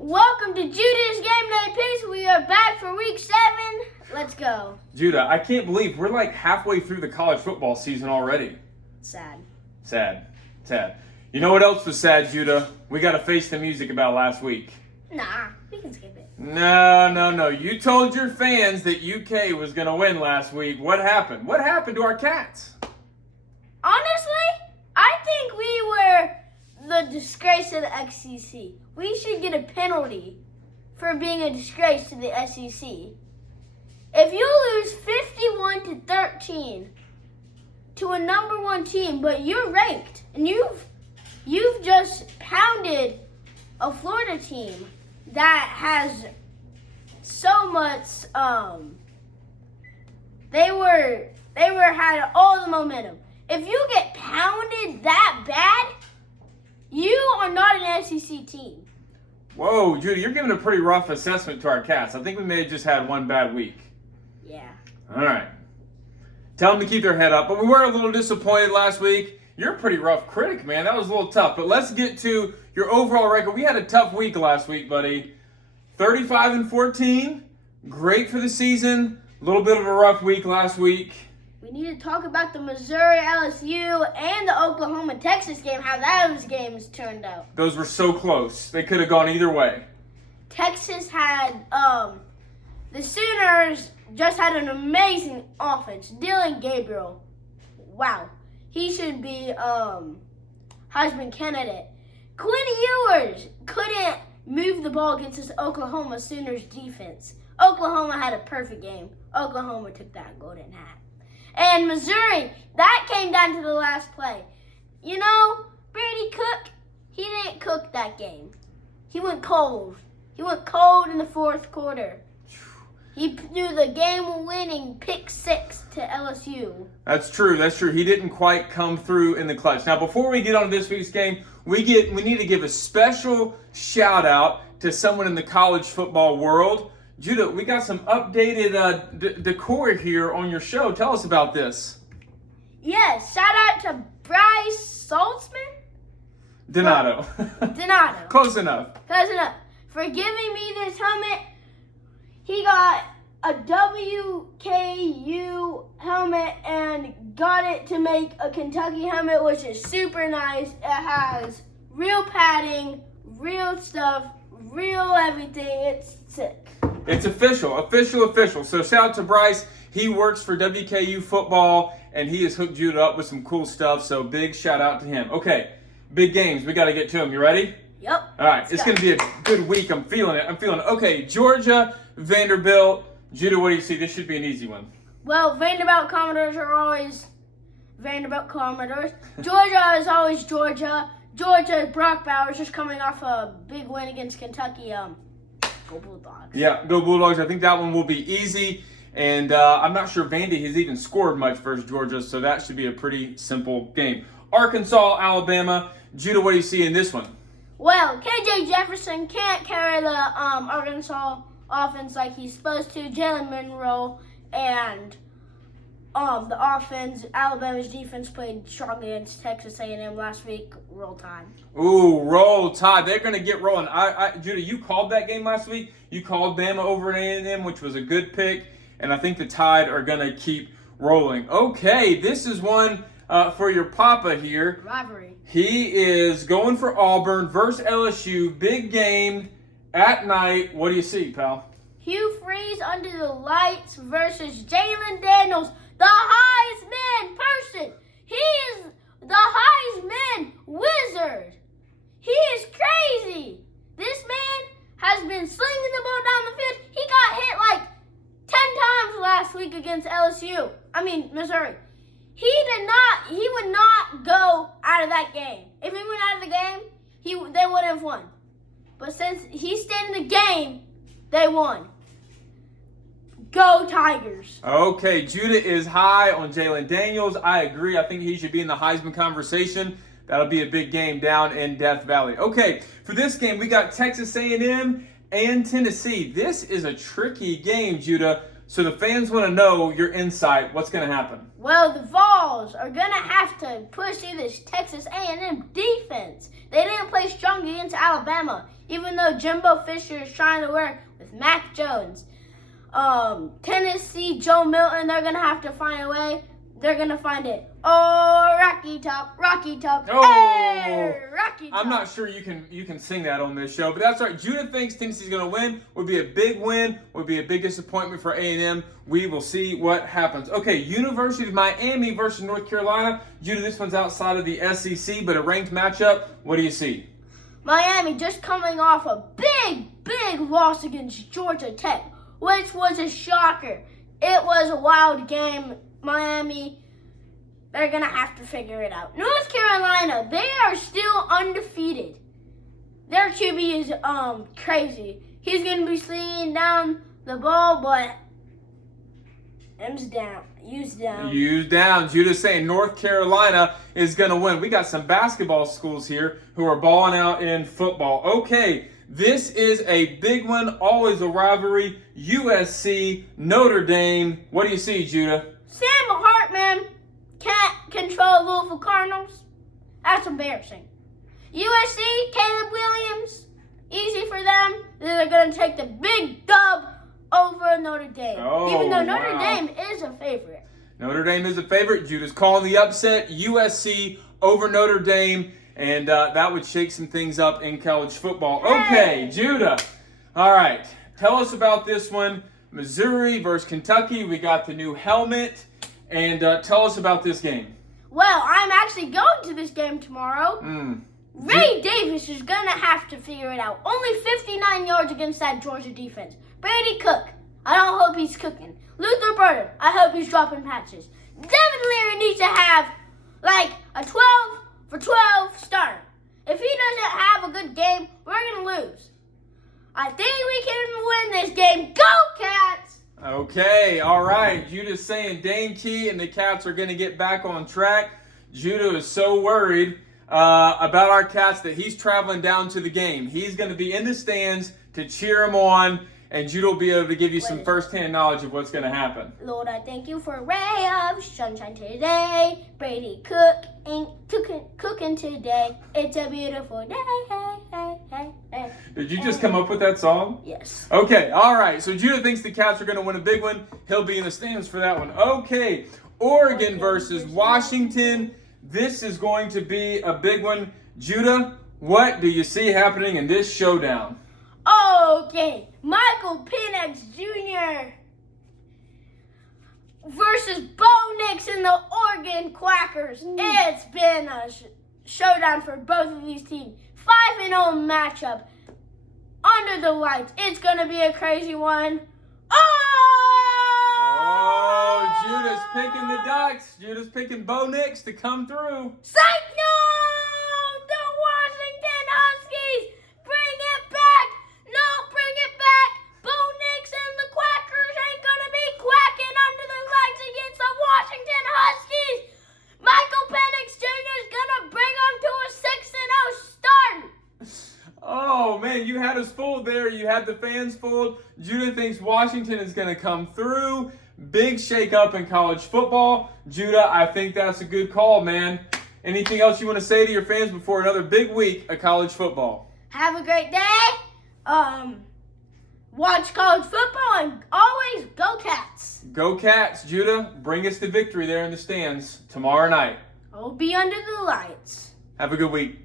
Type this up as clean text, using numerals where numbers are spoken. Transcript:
Welcome to Judah's Game Day Picks. We are back for week 7. Let's go. Judah, I can't believe we're like halfway through the college football season already. Sad. Sad. You know what else was sad, Judah? We got to face the music about last week. Nah, we can skip it. No. You told your fans that UK was going to win last week. What happened? What happened to our Cats? Honestly, I think we were the disgrace of the SEC. We should get a penalty for being a disgrace to the SEC. If you lose 51-13 to a number 1 team, but you're ranked and you've just pounded a Florida team that has so much had all the momentum. If you get pounded that bad, you are not an SEC team. Whoa, Judah, you're giving a pretty rough assessment to our Cats. I think we may have just had one bad week. Yeah. All right. Tell them to keep their head up. But we were a little disappointed last week. You're a pretty rough critic, man. That was a little tough. But let's get to your overall record. We had a tough week last week, buddy. 35-14. Great for the season. A little bit of a rough week last week. We need to talk about the Missouri LSU and the Oklahoma Texas game, how those games turned out. Those were so close. They could have gone either way. Texas had, the Sooners just had an amazing offense. Dylan Gabriel, wow. He should be, Heisman candidate. Quinn Ewers couldn't move the ball against this Oklahoma Sooners defense. Oklahoma had a perfect game. Oklahoma took that golden hat. And Missouri, that came down to the last play. You know, Brady Cook, he didn't cook that game. He went cold. He went cold in the fourth quarter. He threw the game-winning pick 6 to LSU. That's true. He didn't quite come through in the clutch. Now, before we get on to this week's game, we need to give a special shout-out to someone in the college football world. Judah, we got some updated decor here on your show. Tell us about this. Yes, shout out to Bryce Saltzman. Donato. Close enough. For giving me this helmet. He got a WKU helmet and got it to make a Kentucky helmet, which is super nice. It has real padding, real stuff, real everything. It's sick. It's official. So shout out to Bryce. He works for WKU football, and he has hooked Judah up with some cool stuff, so big shout out to him. Okay, big games. We got to get to them. You ready? Yep. All right, it's going to be a good week. I'm feeling it. Okay, Georgia, Vanderbilt. Judah, what do you see? This should be an easy one. Well, Vanderbilt Commodores are always Vanderbilt Commodores. Georgia is always Georgia. Georgia, Brock Bowers just coming off a big win against Kentucky. Go Bulldogs. Yeah, go Bulldogs. I think that one will be easy. And I'm not sure Vandy has even scored much versus Georgia, so that should be a pretty simple game. Arkansas, Alabama. Judah, what do you see in this one? Well, KJ Jefferson can't carry the Arkansas offense like he's supposed to. Jalen Monroe and the offense, Alabama's defense played strong against Texas A&M last week. Roll Tide. Ooh, Roll Tide. They're going to get rolling. Judah, you called that game last week. You called Bama over at A&M, which was a good pick. And I think the Tide are going to keep rolling. Okay, this is one for your papa here. Rivalry. He is going for Auburn versus LSU. Big game at night. What do you see, pal? Hugh Freeze under the lights versus Jalen Daniels, the Heisman person. He is the Heisman wizard. He is crazy. This man has been slinging the ball down the field. He got hit like 10 times last week against Missouri. He would not go out of that game. If he went out of the game, they would have won. But since he stayed in the game, they won. Go Tigers. Okay, Judah is high on Jalen Daniels. I agree. I think he should be in the Heisman conversation. That'll be a big game down in Death Valley. Okay, for this game, we got Texas A&M and Tennessee. This is a tricky game, Judah. So the fans want to know your insight. What's going to happen? Well, the Vols are going to have to push through this Texas A&M defense. They didn't play strong against Alabama. even though Jimbo Fisher is trying to work with Mac Jones. Tennessee, Joe Milton, they're going to have to find a way. They're going to find it. Oh, Rocky Top. Oh, hey, Rocky Top. I'm not sure you can sing that on this show, but that's right. Judah thinks Tennessee's going to win. Would be a big win. Would be a big disappointment for A&M. We will see what happens. Okay, University of Miami versus North Carolina. Judah, this one's outside of the SEC, but a ranked matchup. What do you see? Miami just coming off a big loss against Georgia Tech, which was a shocker. It was a wild game. Miami, they're going to have to figure it out. North Carolina, they are still undefeated. Their QB is crazy. He's going to be slinging down the ball, but M's down. U's down. U's down. Judah's saying North Carolina is going to win. We got some basketball schools here who are balling out in football. Okay, this is a big one. Always a rivalry. USC, Notre Dame. What do you see, Judah? Sam Hartman can't control Louisville Cardinals. That's embarrassing. USC, Caleb Williams, easy for them. They're going to take the big dub over Notre Dame. Even though Notre Dame is a favorite. Notre Dame is a favorite. Judah's calling the upset. USC over Notre Dame. And that would shake some things up in college football. Okay, Judah. All right. Tell us about this one. Missouri versus Kentucky. We got the new helmet. And tell us about this game. Well, I'm actually going to this game tomorrow. Ray Davis is going to have to figure it out. Only 59 yards against that Georgia defense. Brady Cook, I don't hope he's cooking. Luther Burden, I hope he's dropping patches. Devin Leary needs to have like a 12 for 12 starter. If he doesn't have a good game, we're going to lose. I think we can win this game. Go, Cats! Okay, all right. Judah's saying Dane Key and the Cats are going to get back on track. Judah is so worried about our Cats that he's traveling down to the game. He's going to be in the stands to cheer him on, and Judah will be able to give you some first-hand knowledge of what's going to happen. Lord, I thank you for a ray of sunshine today. Brady Cook ain't cooking today. It's a beautiful day. Hey, hey, hey. Did you just come up with that song? Yes. Okay, all right. So Judah thinks the Cats are going to win a big one. He'll be in the stands for that one. Okay, Oregon versus Washington. This is going to be a big one. Judah, what do you see happening in this showdown? Okay, Michael Penix Jr. versus Bo Nix and the Oregon Quackers. It's been a showdown for both of these teams. 5-0 matchup under the lights. It's going to be a crazy one. Oh, Judah's picking the Ducks. Judah's picking Bo Nix to come through. Psych, no! The Washington Huskies! Bring it back! No, bring it back! Bo Nix and the Quackers ain't gonna be quacking under the lights against the Washington Huskies! Michael Penix Jr. is gonna bring them to a 6-0 start! Oh, man, you had us fooled there. You had the fans fooled. Judah thinks Washington is going to come through. Big shake-up in college football. Judah, I think that's a good call, man. Anything else you want to say to your fans before another big week of college football? Have a great day. Watch college football and always go Cats. Go Cats, Judah. Bring us the victory there in the stands tomorrow night. I'll be under the lights. Have a good week.